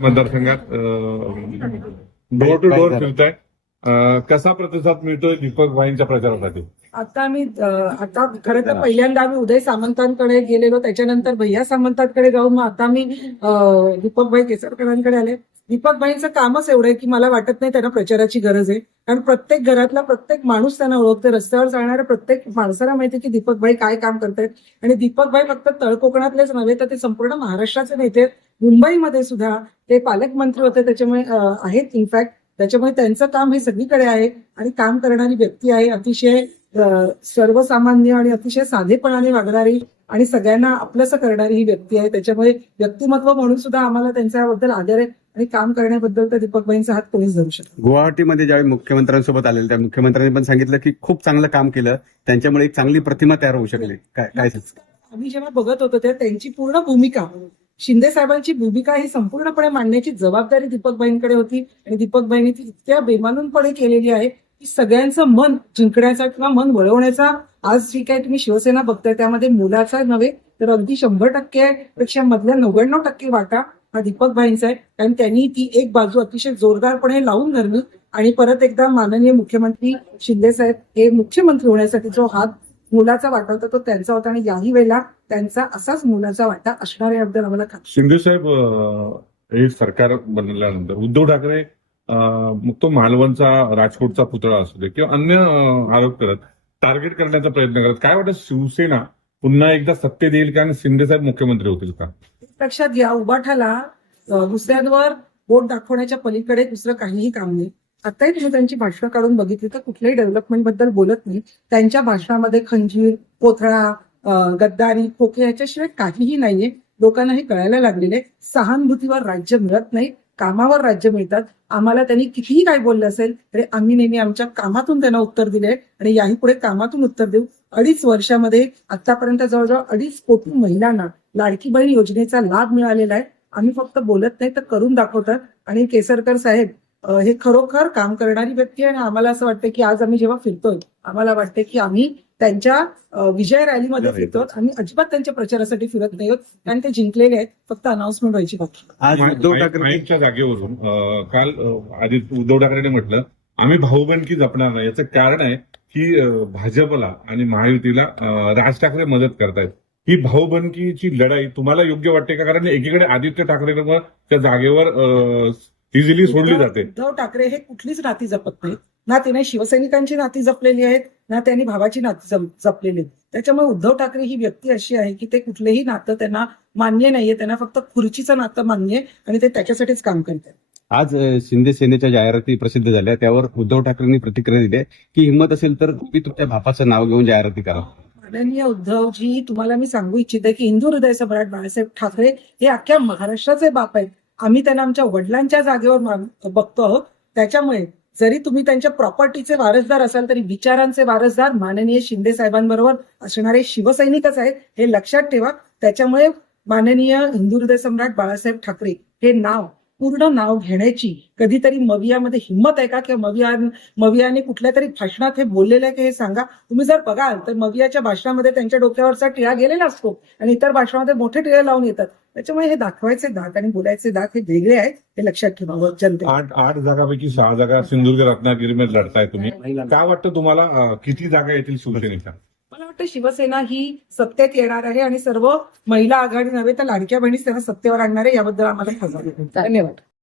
मतदारसंघात door to door फिरताय. अं, कसा प्रतिसाद मिळतोय दीपक भाईंच्या प्रचारासाठी? आता आम्ही अ, आता खरं तर पहिल्यांदा आम्ही उदय सामंतांकडे गेलेलो त्याच्यानंतर भैया सामंतांकडे जाऊन मग आता मी दीपकभाई केसरकरांकडे आले. दीपकभाईंचं कामच एवढं आहे की मला वाटत नाही त्यांना प्रचाराची गरज आहे. कारण प्रत्येक घरातला प्रत्येक माणूस त्यांना ओळखते रस्त्यावर चालणाऱ्या प्रत्येक माणसाला माहिती की दीपकभाई काय काम करतायत. आणि दीपकभाई फक्त तळकोकणातलेच नव्हे तर ते संपूर्ण महाराष्ट्राचे नेते. मुंबईमध्ये सुद्धा ते पालकमंत्री होते त्याच्यामुळे आहेत इनफॅक्ट त्याच्यामुळे त्यांचं काम हे सगळीकडे आहे आणि काम करणारी व्यक्ती आहे. अतिशय सर्वसामान्य आणि अतिशय साधेपणाने वागणारी आणि सगळ्यांना आपलंसं करणारी ही व्यक्ती आहे. त्याच्यामुळे व्यक्तिमत्व म्हणून सुद्धा आम्हाला त्यांच्याबद्दल आदर आहे आणि काम करण्याबद्दल तर दीपकबाईंचा हात कोणीच धरू शकत गुवाहाटीमध्ये ज्यावेळी मुख्यमंत्र्यांसोबत आलेले त्या मुख्यमंत्र्यांनी पण सांगितलं की खूप चांगलं काम केलं. त्यांच्यामुळे एक चांगली प्रतिमा तयार होऊ शकली. काय काय? आम्ही जेव्हा बघत होतो तेव्हा त्यांची पूर्ण भूमिका शिंदे साहेबांची भूमिका ही संपूर्णपणे मांडण्याची जबाबदारी दीपकबाईंकडे होती. आणि दीपकबाईंनी ती इतक्या बेमानूनपणे केलेली आहे की सगळ्यांचं मन जिंकण्याचा किंवा मन वळवण्याचा आज जी काय तुम्ही शिवसेना बघताय त्यामध्ये मुलाचा नव्हे तर अगदी शंभर टक्के पेक्षा मधल्या नव्याण्णव टक्के वाटा हा दीपकबाईंचा आहे. कारण त्यांनी ती एक बाजू अतिशय जोरदारपणे लावून धरली आणि परत एकदा माननीय मुख्यमंत्री शिंदे साहेब हे मुख्यमंत्री होण्यासाठी जो हात मुलाचा वाटा होता तो त्यांचा होता आणि याही वेळेला त्यांचा असाच मुलाचा वाटा असणार याबद्दल आम्हाला शिंदे साहेब हे सरकार बनल्यानंतर उद्धव ठाकरे मग तो मालवणचा राजकोटचा पुतळा असू दे किंवा अन्य आरोप करत टार्गेट करण्याचा प्रयत्न करत काय वाटतं शिवसेना पुन्हा एकदा सत्तेत येईल का आणि शिंदे साहेब मुख्यमंत्री होतील का? लक्षात घ्या उबाठाला दुसऱ्यांवर बोट दाखवण्याच्या पलीकडे दुसरं काहीही काम नाही. आता तुम्ही त्यांची भाषणं काढून बघितली तर कुठल्याही डेव्हलपमेंटबद्दल बोलत नाही. त्यांच्या भाषणामध्ये खंजीर कोथळा गद्दारी खोके याच्याशिवाय काहीही नाहीये. लोकांना हे कळायला लागलेले सहानुभूतीवर राज्य मिळत नाही. कामावर राज्य मिळतात. आम्हाला त्यांनी कितीही काय बोललं असेल तरी आम्ही नेहमी आमच्या कामातून त्यांना उत्तर दिले आणि याही पुढे कामातून उत्तर देऊ. अडीच वर्षामध्ये आतापर्यंत जवळजवळ अडीच कोटी महिलांना लाडकी बहीण योजनेचा लाभ मिळालेला आहे. आम्ही फक्त बोलत नाही तर करून दाखवतात. आणि केसरकर साहेब हे खरोखर काम करणारी व्यक्ती आहे आणि आम्हाला असं वाटतं की आज आम्ही जेव्हा फिरतोय आम्हाला वाटतं की आम्ही त्यांच्या विजय रॅलीमध्ये फिरतो आम्ही अजिबात त्यांच्या प्रचारासाठी फिरत नाही आहोत कारण ते जिंकलेले आहेत. फक्त अनाउन्समेंट व्हायची बाकी आज उद्धव ठाकरे माईकच्या जागेवरून काल आधी उद्धव ठाकरेने म्हटलं आम्ही भाऊबंदकी जपणार नाही. याचं कारण आहे की भाजपला आणि महायुतीला राज ठाकरे मदत करतायत. ही भाऊबंदकीची लढाई तुम्हाला योग्य वाटते का? कारण एकीकडे आदित्य ठाकरेंवर त्या जागेवर इझिली सोडली जाते. उद्धव ठाकरे हे कुठलीच नाती जपत नाहीत. ना तिने शिवसैनिकांची नाती जपलेली आहेत ना त्यांनी भावाची नाती जप- जपलेली आहेत. त्याच्यामुळे उद्धव ठाकरे ही व्यक्ती अशी आहे की ते कुठलेही नातं त्यांना मान्य नाहीये त्यांना फक्त खुर्चीचं नातं मान्य आहे आणि ते त्याच्यासाठीच काम करतात. आज शिंदे सेनेच्या जाहिराती प्रसिद्ध झाल्या. त्यावर उद्धव ठाकरेंनी प्रतिक्रिया दिली की हिंमत असेल तर तुम्ही तुमच्या बापाचं नाव घेऊन जाहिराती करा. माननीय उद्धवजी तुम्हाला मी सांगू इच्छिते की हिंदू हृदय सम्राट बाळासाहेब ठाकरे हे अख्ख्या महाराष्ट्राचे बाप आहेत. आम्ही त्यांना आमच्या वडिलांच्या जागेवर बघतो आहोत. त्याच्यामुळे जरी तुम्ही त्यांच्या प्रॉपर्टीचे वारसदार असाल तरी विचारांचे वारसदार माननीय शिंदे साहेबांबरोबर असणारे शिवसैनिकच आहेत हे लक्षात ठेवा. त्याच्यामुळे माननीय हिंदू हृदय सम्राट बाळासाहेब ठाकरे हे नाव पूर्ण नाव घेण्याची. कधीतरी मवियामध्ये हिंमत आहे का? किंवा मविया मवियाने कुठल्या तरी भाषणात हे बोललेलं आहे की हे सांगा. तुम्ही जर बघाल तर मवियाच्या भाषणामध्ये त्यांच्या डोक्यावरचा टिळा गेलेला असतो. आणि इतर भाषणामध्ये मोठे टिळे लावून येतात. त्याच्यामुळे हे दाखवायचे दात आणि बोलायचे दात हे वेगळे आहेत हे लक्षात ठेवावं जनते आठ आठ जागापैकी सहा जागा सिंधुदुर्ग रत्नागिरीमध्ये लढताय तुम्ही. काय वाटतं तुम्हाला किती जागा येतील शिवसेनेच्या? मला वाटतं शिवसेना ही सत्तेत येणार आहे आणि सर्व महिला आघाडी नव्हे तर लाडक्या बहिणी त्यांना सत्तेवर आणणार आहे याबद्दल आम्हाला धन्यवाद.